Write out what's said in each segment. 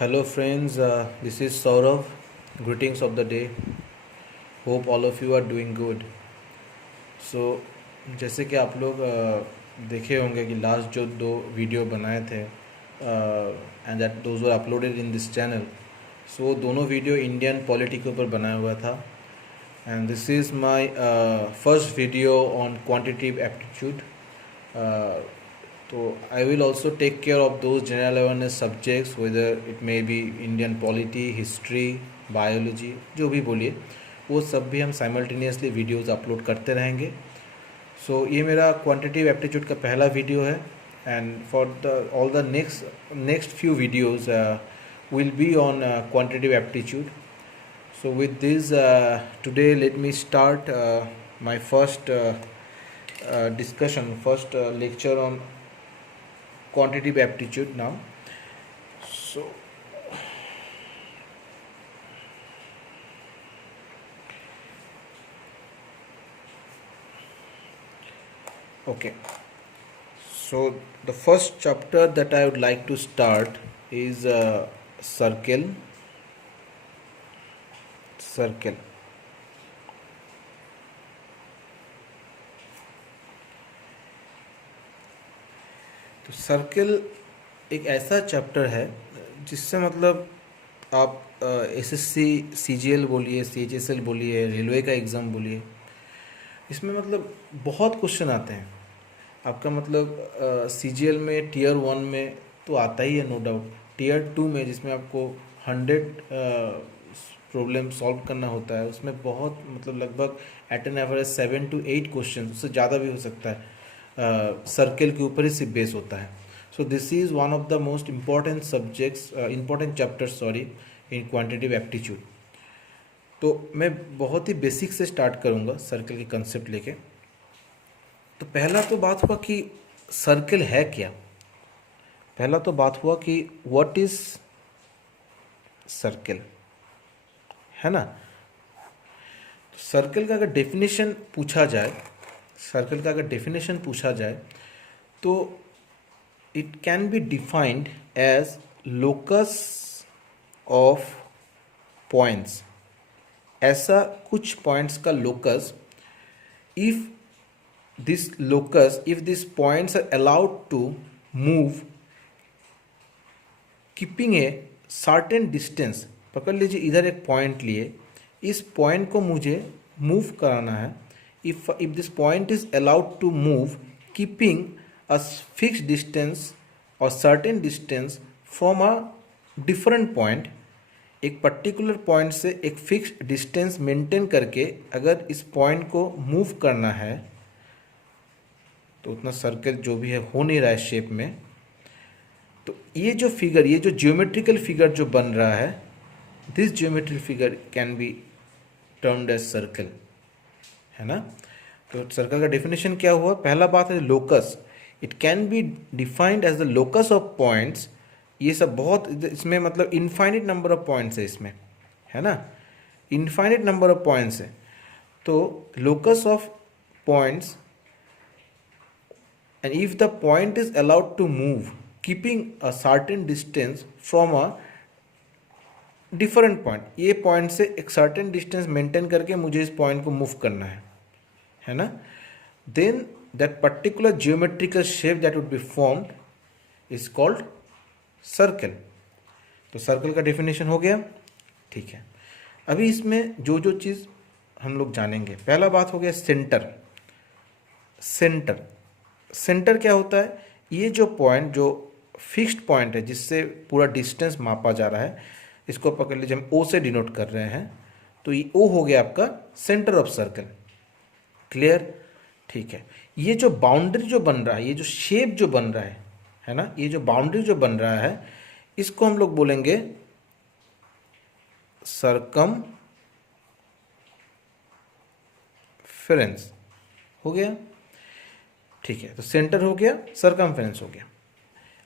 Hello, friends. This is Saurav. Greetings of the day. Hope all of you are doing good. So, जैसे कि आप लोग देखे होंगे कि लास्ट जो दो वीडियो बनाए थे and that those were uploaded in this channel, so दोनों वीडियो इंडियन पॉलिटी के ऊपर बनाया हुआ था. And this is my first video on quantitative aptitude. तो I will also take care of those general awareness subjects, whether it may be Indian polity, history, biology, जो भी बोलिए, वो सब भी हम साइमल्टेनियसली वीडियोज़ अपलोड करते रहेंगे. सो ये मेरा क्वांटिटेटिव एप्टीट्यूड का पहला वीडियो है. And for the all the next few videos will be on quantitative aptitude. So with this, today let me start my first discussion, first lecture on quantitative aptitude now. So okay, so the first chapter that I would like to start is circle. तो circle एक ऐसा chapter है जिससे मतलब आप SSC, CGL बोलिए, CHSL बोलिए, railway का एग्ज़ाम बोलिए, इसमें मतलब बहुत क्वेश्चन आते हैं. आपका मतलब सीजीएल में टीयर 1 में तो आता ही है, नो डाउट. टीयर 2 में जिसमें आपको 100 प्रॉब्लम सॉल्व करना होता है, उसमें बहुत मतलब लगभग at an average 7 to 8 question, उससे ज़्यादा भी हो सकता है, सर्कल के ऊपर ही सिर्फ बेस होता है. So this is one of the most important subjects, important chapters sorry, in quantitative aptitude. तो मैं बहुत ही बेसिक से स्टार्ट करूँगा सर्कल के कंसेप्ट लेके. तो पहला तो बात हुआ कि सर्कल है क्या. पहला तो बात हुआ कि व्हाट इज सर्कल, है ना. सर्कल का अगर डेफिनेशन पूछा जाए, तो it can be defined as locus of points. ऐसा कुछ पॉइंट्स का locus, if these points are allowed to move keeping a certain distance. पकड़ लीजिए, इधर एक पॉइंट लिए, इस पॉइंट को मुझे मूव कराना है. if this point is allowed to move keeping a fixed distance or certain distance from a different point, एक पर्टिकुलर पॉइंट से एक फिक्स डिस्टेंस मेंटेन करके अगर इस पॉइंट को मूव करना है, तो उतना सर्कल जो भी है हो नहीं रहा है शेप में. तो ये जो फिगर, ये जो ज्योमेट्रिकल फिगर जो बन रहा है, this geometrical figure can be termed as circle, है ना. तो सर्कल का डेफिनेशन क्या हुआ. पहला बात है locus. It can be defined as the locus of points. ये सब बहुत, इसमें मतलब इनफाइनिट नंबर ऑफ पॉइंट्स है इसमें, है ना. इनफाइनिट नंबर ऑफ पॉइंट्स है. तो locus of points, and if the point is allowed to move keeping a certain distance from a different point, ये पॉइंट से एक सर्टेन डिस्टेंस मेंटेन करके मुझे इस पॉइंट को मूव करना है ना, then that particular geometrical shape that would be formed is called circle. तो सर्कल का डेफिनेशन हो गया, ठीक है. अभी इसमें जो जो चीज़ हम लोग जानेंगे, पहला बात हो गया सेंटर क्या होता है. ये जो पॉइंट, जो फिक्स्ड पॉइंट है जिससे पूरा डिस्टेंस मापा जा रहा है, इसको पकड़ लीजिए, हम ओ से डिनोट कर रहे हैं, तो ये ओ हो गया आपका सेंटर ऑफ सर्कल. क्लियर, ठीक है. ये जो बाउंड्री जो बन रहा है, ये जो शेप जो बन रहा है ना, ये जो बाउंड्री जो बन रहा है, इसको हम लोग बोलेंगे सर्कमफेरेंस. हो गया, ठीक है. तो सेंटर हो गया, सर्कमफेरेंस हो गया.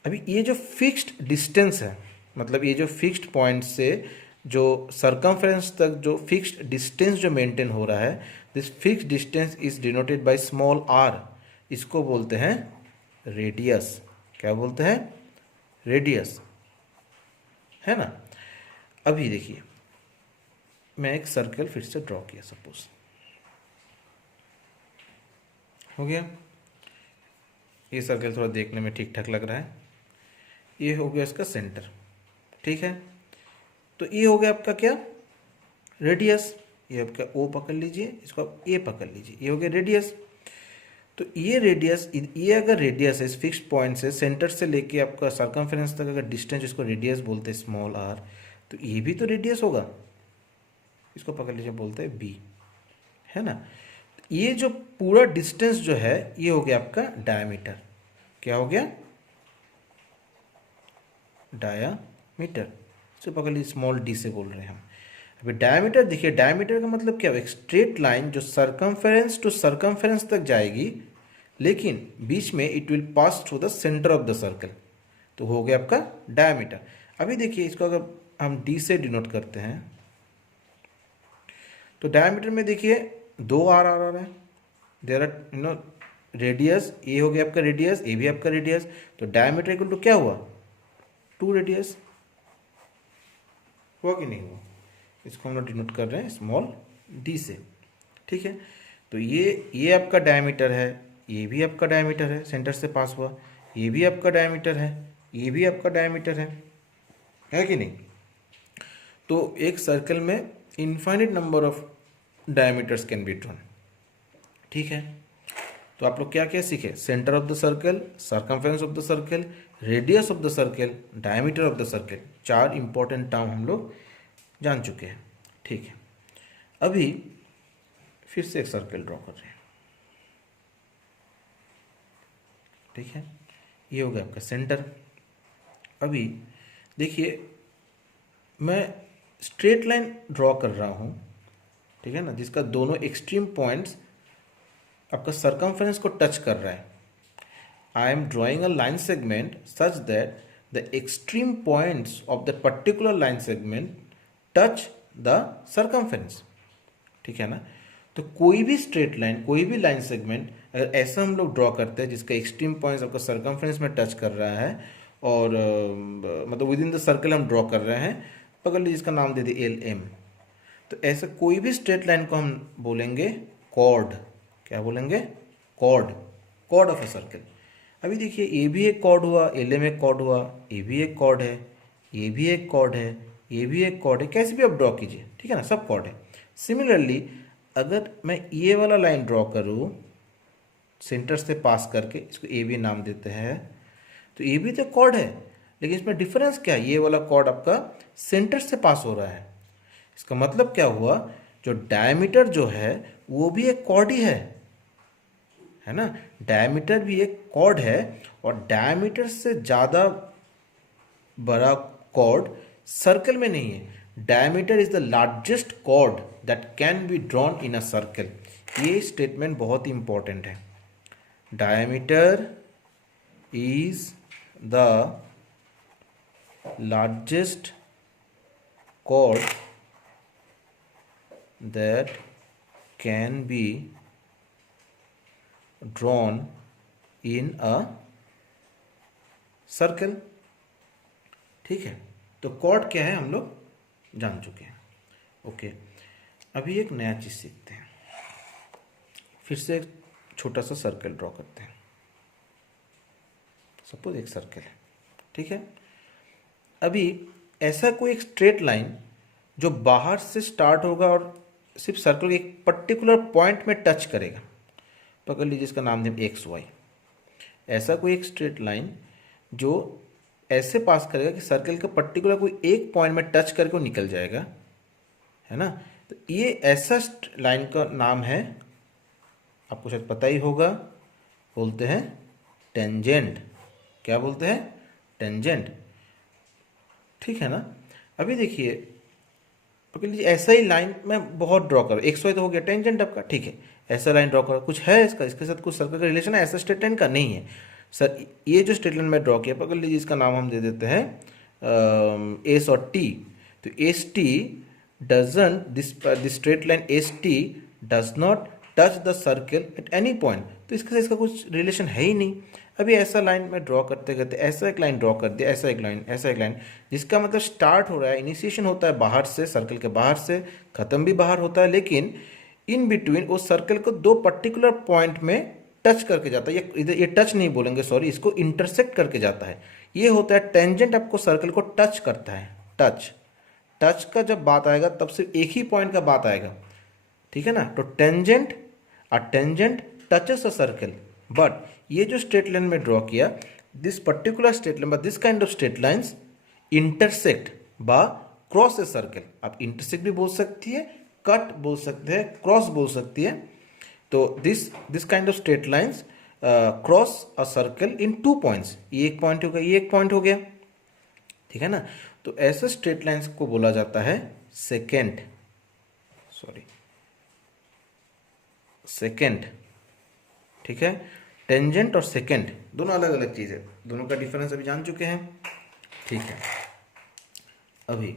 अभी ये जो फिक्स्ड डिस्टेंस है, मतलब ये जो फिक्स्ड पॉइंट से जो सर्कमफेरेंस तक जो फिक्स्ड डिस्टेंस जो मेंटेन हो रहा है, this fixed distance is denoted by small R. इसको बोलते हैं रेडियस. क्या बोलते हैं? रेडियस. है ना। अभी देखिए मैं एक सर्कल फिर से ड्रॉ किया, सपोज हो गया। ये सर्कल थोड़ा देखने में ठीक ठाक लग रहा है। ये हो गया इसका सेंटर, ठीक है। तो ये हो गया आपका क्या, रेडियस। ये आपका ओ पकड़ लीजिए, इसको आप ए पकड़ लीजिए, ये हो गया रेडियस। तो ये रेडियस, ये अगर रेडियस है इस फिक्स्ड पॉइंट से सेंटर से लेके आपका सर्कमफेरेंस तक अगर डिस्टेंस, इसको रेडियस बोलते हैं स्मॉल आर, तो ये भी तो रेडियस होगा। इसको पकड़ लीजिए, बोलते हैं बी, है ना। ये जो पूरा डिस्टेंस जो है ये हो गया आपका डायमीटर। क्या हो गया, डायामीटर। इसे पकड़ लीजिए, स्मॉल डी से बोल रहे हैं हम। अभी डायमीटर देखिए, डायमीटर का मतलब क्या है, एक स्ट्रेट लाइन जो सर्कमफेरेंस टू सर्कमफेरेंस तक जाएगी, लेकिन बीच में it will pass through the centre of the circle, तो हो गया आपका डायमीटर। अभी देखिए इसको अगर हम डी से डिनोट करते हैं तो डायमीटर में देखिए दो आर आ रहा है, देयर आर रेडियस, ये हो गया आपका रेडियस, ये भी आपका रेडियस, तो डायमीटर इक्वल टू क्या हुआ, 2 रेडियस। हुआ कि नहीं हुआ। इसको हम लोग डिनोट कर रहे हैं स्मॉल डी से, ठीक है। तो ये आपका डायमीटर है, ये भी आपका डायमीटर है, सेंटर से पास हुआ, ये भी आपका डायमीटर है, ये भी आपका डायमीटर है कि नहीं। तो एक सर्कल में infinite number of diameters can be drawn, ठीक है। तो आप लोग क्या क्या सीखे, centre of the circle, circumference of the circle, radius of the circle, diameter of the circle, 4 important term हम लोग जान चुके हैं, ठीक है। अभी फिर से एक सर्कल ड्रॉ कर रहे हैं, ठीक है। ये हो गया आपका सेंटर। अभी देखिए मैं स्ट्रेट लाइन ड्रॉ कर रहा हूँ, ठीक है ना, जिसका दोनों एक्सट्रीम पॉइंट्स आपका सर्कमफेरेंस को टच कर रहा है। I am drawing a line segment such that the extreme points of the particular line segment touch the circumference, ठीक है ना। तो कोई भी स्ट्रेट लाइन, कोई भी लाइन सेगमेंट अगर ऐसा हम लोग ड्रॉ करते हैं जिसका एक्सट्रीम पॉइंट्स आपका सर्कमफेरेंस में टच कर रहा है, और मतलब विद इन द सर्कल हम ड्रॉ कर रहे हैं, पकड़ लीजिए इसका नाम दे दिए एल एम। तो ऐसा कोई भी स्ट्रेट लाइन को हम बोलेंगे कॉर्ड। क्या बोलेंगे, chord, chord of a circle. अभी देखिए ये भी एक कॉर्ड हुआ, एल एम एक कॉर्ड हुआ, ये भी एक कॉर्ड है, ये भी एक कॉर्ड है, ये भी एक कॉर्ड है, कैसे भी आप ड्रॉ कीजिए, ठीक है ना, सब कॉर्ड है। सिमिलरली अगर मैं ये वाला लाइन ड्रॉ करूँ सेंटर से पास करके, इसको ए बी नाम देते हैं, तो ये भी तो कॉर्ड है, लेकिन इसमें डिफरेंस क्या है, ये वाला कॉर्ड आपका सेंटर से पास हो रहा है। इसका मतलब क्या हुआ, जो डायमीटर जो है वो भी एक कॉर्ड ही है ना। डायमीटर भी एक कॉर्ड है, और डायमीटर से ज़्यादा बड़ा कॉर्ड सर्कल में नहीं है। Diameter is the largest chord that can be drawn in a circle. ये स्टेटमेंट बहुत ही इंपॉर्टेंट है। Diameter is the largest chord that can be drawn in a circle, ठीक है। तो कॉर्ड क्या है हम लोग जान चुके हैं, ओके। अभी एक नया चीज सीखते हैं, फिर से एक छोटा सा सर्कल ड्रॉ करते हैं। सपोज एक सर्कल है, ठीक है। अभी ऐसा कोई एक स्ट्रेट लाइन जो बाहर से स्टार्ट होगा और सिर्फ सर्कल के एक पर्टिकुलर पॉइंट में टच करेगा, पकड़ लीजिए इसका नाम दें एक्स वाई। ऐसा कोई एक स्ट्रेट लाइन जो ऐसे पास करेगा कि सर्कल का पर्टिकुलर कोई एक पॉइंट में टच करके वो निकल जाएगा, है ना। तो ये ऐसा लाइन का नाम है, आपको शायद पता ही होगा, बोलते हैं टेंजेंट। क्या बोलते हैं, टेंजेंट, ठीक है ना। अभी देखिए पकड़ लीजिए ऐसा ही लाइन मैं बहुत ड्रॉ करूँ, एक्स वाई तो हो गया टेंजेंट आपका, ठीक है। ऐसा लाइन ड्रॉ करो, कुछ है इसका, इसके साथ कुछ सर्कल का रिलेशन है, ऐसा स्ट्रेट लाइन का नहीं है सर। ये जो स्ट्रेट लाइन मैं ड्रॉ किया, पकड़ लीजिए इसका नाम हम दे देते हैं एस और टी। तो S T doesn't, this straight line S T does not touch the circle at any point. तो इसके साथ इसका कुछ रिलेशन है ही नहीं। अभी ऐसा लाइन में ड्रॉ करते करते ऐसा एक लाइन ड्रॉ कर दिया, ऐसा एक लाइन, ऐसा एक लाइन, जिसका मतलब स्टार्ट हो रहा है, इनिशिएशन होता है बाहर से, सर्कल के बाहर से, ख़त्म भी बाहर होता है, लेकिन इन बिटवीन उस सर्कल को दो पर्टिकुलर पॉइंट में टच करके जाता है। ये इधर ये टच नहीं बोलेंगे, सॉरी, इसको इंटरसेक्ट करके जाता है। ये होता है टेंजेंट, आपको सर्कल को टच करता है। टच, टच का जब बात आएगा तब सिर्फ एक ही पॉइंट का बात आएगा, ठीक है ना। तो tangent, a tangent touches a circle, but ये जो स्ट्रेट लाइन में ड्रॉ किया, this particular straight line, this kind of straight lines intersect बा क्रॉस ए सर्कल। आप इंटरसेक्ट भी बोल सकती है, कट बोल सकते हैं, क्रॉस बोल सकती है। तो this kind of straight lines cross a circle in 2 points. ये एक पॉइंट हो गया, ये एक पॉइंट हो गया, ठीक है ना। तो ऐसे स्ट्रेट लाइंस को बोला जाता है सेकेंड, सॉरी सेकेंड, ठीक है। टेंजेंट और सेकेंड दोनों अलग अलग चीज़ है, दोनों का डिफरेंस अभी जान चुके हैं, ठीक है। अभी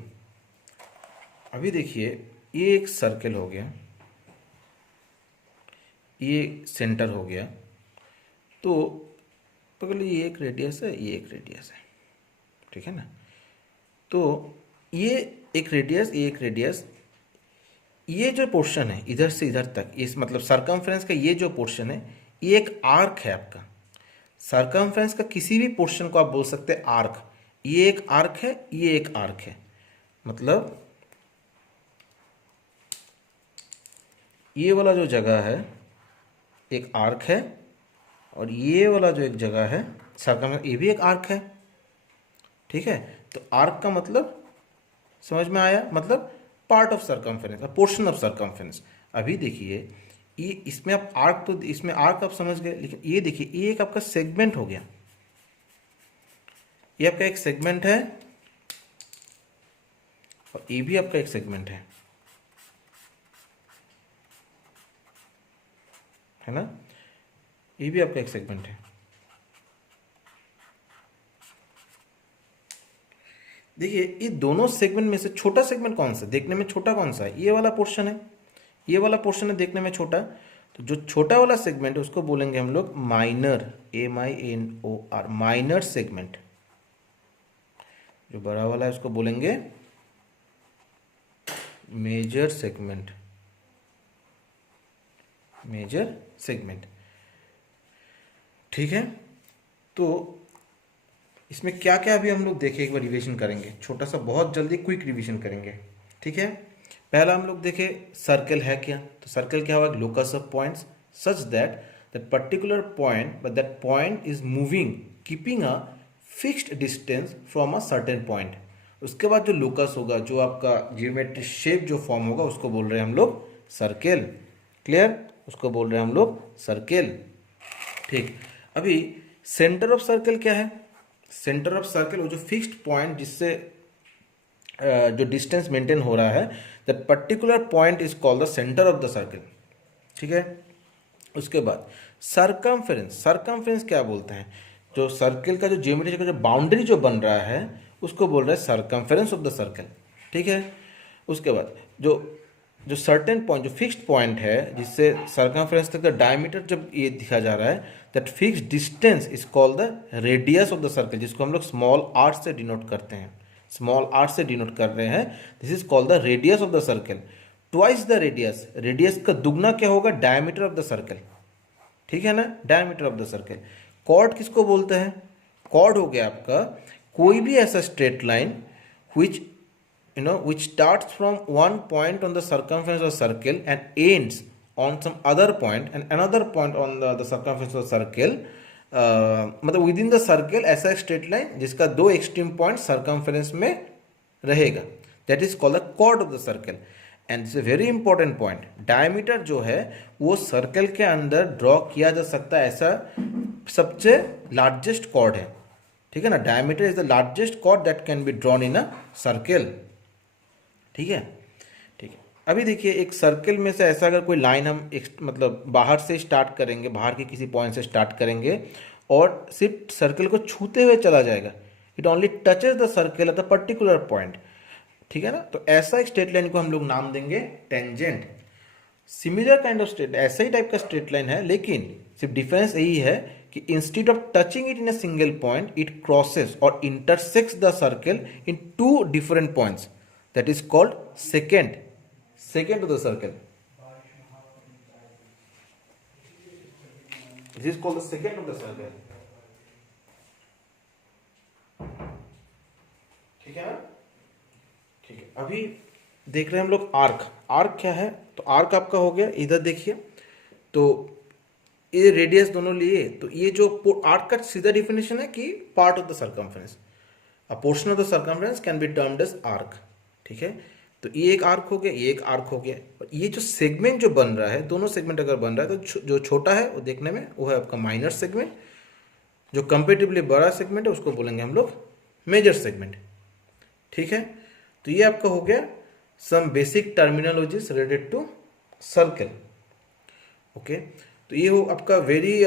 अभी देखिए, ये एक सर्कल हो गया, ये सेंटर हो गया, तो पकड़ लीजिए ये एक रेडियस है, ये एक रेडियस है, ठीक है ना। तो ये एक रेडियस, ये एक रेडियस, ये जो पोर्शन है इधर से इधर तक, इस मतलब सरकमफ्रेंस का ये जो पोर्शन है, ये एक आर्क है आपका। सरकमफ्रेंस का किसी भी पोर्शन को आप बोल सकते हैं आर्क। ये एक आर्क है, ये एक आर्क है, मतलब ये वाला जो जगह है एक आर्क है, और ये वाला जो एक जगह है सरकमफ्रेंस, ये भी एक आर्क है, ठीक है। तो आर्क का मतलब समझ में आया, मतलब part of circumference, portion of circumference. अभी देखिए, ये इसमें आप आर्क, तो इसमें आर्क आप समझ गए, लेकिन ये देखिए, ये एक आपका सेगमेंट हो गया, ये आपका एक सेगमेंट है, और ये भी आपका एक सेगमेंट है ना, ये भी आपका एक सेगमेंट है। देखिए, ये दोनों सेगमेंट में से छोटा सेगमेंट कौन सा, देखने में छोटा कौन सा है, ये वाला पोर्शन है, ये वाला पोर्शन है देखने में छोटा। तो जो छोटा वाला सेगमेंट है उसको बोलेंगे हम लोग माइनर, MINOR, माइनर सेगमेंट। जो बड़ा वाला है उसको बोलेंगे मेजर सेगमेंट, मेजर सेगमेंट, ठीक है। तो इसमें क्या क्या अभी हम लोग देखें, एक बार रिविजन करेंगे, छोटा सा, बहुत जल्दी क्विक रिविजन करेंगे, ठीक है। पहला हम लोग देखें सर्कल है क्या, तो सर्कल क्या हुआ, locus of points such that that particular point, but that point is moving keeping a fixed distance from a certain point. उसके बाद जो लोकस होगा, जो आपका जियोमेट्रिक शेप जो फॉर्म होगा, उसको बोल रहे हैं हम लोग सर्कल, क्लियर, उसको बोल रहे हैं हम लोग सर्कल, ठीक। अभी सेंटर ऑफ सर्कल क्या है, सेंटर ऑफ सर्कल वो जो फिक्स्ड पॉइंट जिससे जो डिस्टेंस मेंटेन हो रहा है, that particular point is called the centre of the circle, ठीक है। उसके बाद सरकमफेरेंस, सरकमफेरेंस क्या बोलते हैं, जो सर्कल का जो ज्योमेट्री का जो बाउंड्री जो बन रहा है उसको बोल रहे हैं सरकमफेरेंस ऑफ द सर्कल, ठीक है। उसके बाद जो जो सर्टेन पॉइंट, जो फिक्स्ड पॉइंट है जिससे सरकमफेरेंस तक द डायमीटर जब ये दिखा जा रहा है, that fixed distance is called the radius of the circle, जिसको हम लोग स्मॉल r से डिनोट करते हैं, स्मॉल r से डिनोट कर रहे हैं, this is called the radius of the circle. Twice the radius, radius का दुगना क्या होगा, डायमीटर ऑफ द सर्कल, ठीक है ना, diameter of the circle. Chord किसको बोलते हैं, कॉर्ड हो गया आपका कोई भी ऐसा straight line which which starts from one point on the circumference of circle and ends on some other point and another point on the circumference of circle, मतलब विद इन द सर्कल ऐसा straight line जिसका दो extreme point circumference में रहेगा, that is called the chord of the circle. And it's a very important point, diameter जो है वो circle के अंदर ड्रॉ किया जा सकता है, ऐसा सबसे लार्जेस्ट कॉर्ड है, ठीक है ना। Diameter is the largest chord that can be drawn in a circle, ठीक है, ठीक है। अभी देखिए, एक सर्कल में से ऐसा अगर कोई लाइन हम मतलब बाहर से स्टार्ट करेंगे, बाहर के किसी पॉइंट से स्टार्ट करेंगे और सिर्फ सर्कल को छूते हुए चला जाएगा, it only touches the circle at the particular point, ठीक है ना। तो ऐसा एक स्ट्रेट लाइन को हम लोग नाम देंगे tangent. Similar kind of straight, ऐसा ही टाइप का स्ट्रेट लाइन है, लेकिन सिर्फ डिफरेंस यही है कि instead of touching it in a single point it crosses और intersects the circle in two different points, that is called secant of the circle. This is called the secant of the circle. ठीक है ना? ठीक है, अभी देख रहे हैं हम लोग आर्क क्या है। तो आर्क आपका हो गया, इधर देखिए, तो ये रेडियस दोनों लिए, तो ये जो आर्क का सीधा डिफिनेशन है कि part of the circumference, a portion of the circumference can be termed as arc. ठीक है, तो ये एक आर्क हो गया, ये एक आर्क हो गया। और ये जो सेगमेंट जो बन रहा है, दोनों सेगमेंट अगर बन रहा है तो जो छोटा है वो देखने में वो है आपका माइनर सेगमेंट, जो कंपेरेटिवली बड़ा सेगमेंट है उसको बोलेंगे हम लोग मेजर सेगमेंट। ठीक है, तो ये आपका हो गया some basic terminologies related to circle. Okay, तो ये हो आपका very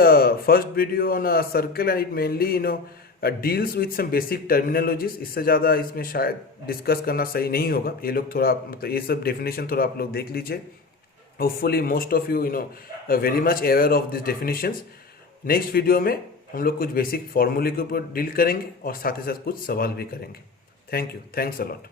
first video on circle and it mainly deals with some basic terminologies. इससे ज़्यादा इसमें शायद डिस्कस करना सही नहीं होगा। ये लोग थोड़ा मतलब ये सब डेफिनेशन थोड़ा आप लोग देख लीजिए। Hopefully most of you very much aware of this definitions. Next video में हम लोग कुछ बेसिक फॉर्मूले के ऊपर डील करेंगे और साथ ही साथ कुछ सवाल भी करेंगे। Thank you, thanks a lot.